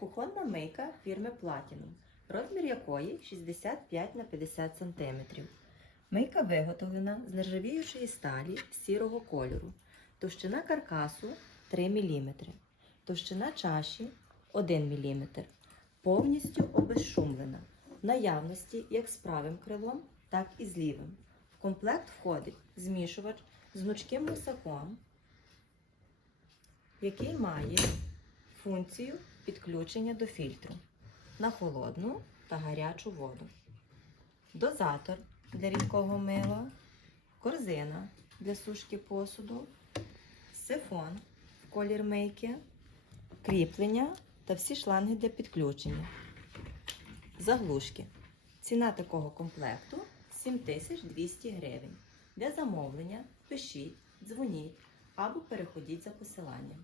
Кухонна мийка фірми Platinum, розмір якої 65 на 50 см. Мийка виготовлена з нержавіючої сталі сірого кольору. Товщина каркасу 3 мм. Товщина чаші 1 мм. Повністю обезшумлена. В наявності як з правим крилом, так і з лівим. В комплект входить змішувач з гнучким мусаком, який має функцію підключення до фільтру на холодну та гарячу воду, дозатор для рідкого мила, корзина для сушки посуду, сифон в колір мийки, кріплення та всі шланги для підключення. Заглушки. Ціна такого комплекту 7200 гривень. Для замовлення пишіть, дзвоніть або переходіть за посиланням.